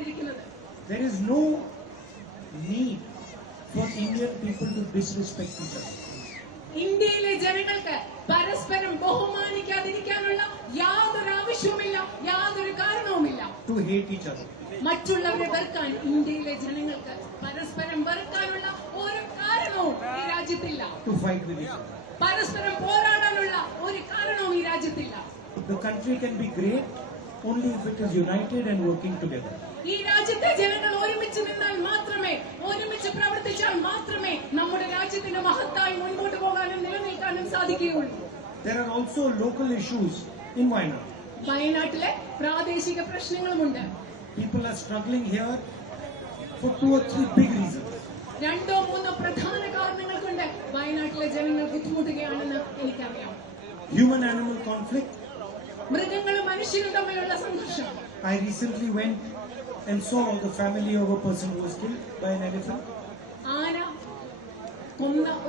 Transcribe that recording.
നടന്നുകൊണ്ടിരിക്കുന്നത്. There is no need for Indian people to disrespect each other. ഇന്ത്യയിലെ ജനങ്ങൾക്ക് പരസ്പരം ബഹുമാനിക്കാതിരിക്കാനുള്ള യാതൊരു ആവശ്യവുമില്ല, യാതൊരു കാരണവുമില്ല. To hate each other. മറ്റുള്ളവരെ വെറുക്കാൻ ഇന്ത്യയിലെ ജനങ്ങൾക്ക് പരസ്പരം വെറുക്കാനുള്ള ഒരു കാരണവും ഈ രാജ്യത്തില്ല. To fight with each other. പരസ്പരം പോരാടാനുള്ള ഒരു കാരണവും ഈ രാജ്യത്തില്ല. The country can be great only if it is united and working together. ഈ രാജ്യത്തെ ജനങ്ങൾ ഒരുമിച്ച് നിന്നാൽ മാത്രമേ, ഒരുമിച്ച് പ്രവർത്തിച്ചാൽ മാത്രമേ നമ്മുടെ രാജ്യത്തിന്റെ മഹത്തായി മുൻപോട്ട് പോകാനും നിലനിൽക്കാനും സാധിക്കുകയുള്ളൂ. There are also local issues in Wayanad. വയനാട്ടിലെ പ്രാദേശിക പ്രശ്നങ്ങളുമുണ്ട്. People are struggling here for 2 or 3 big reasons. 2 or 3 പ്രധാന കാരണങ്ങൾ കൊണ്ട് വയനാട്ടിലെ ജനങ്ങൾ ബുദ്ധിമുട്ടുകയാണെന്ന് എനിക്കറിയാം. Human-animal conflict. മൃഗങ്ങളും മനുഷ്യരും തമ്മിലുള്ള സംഘർഷം. I recently went and saw the family of a person who was killed by an elephant. ആന കൊന്ന ഒരു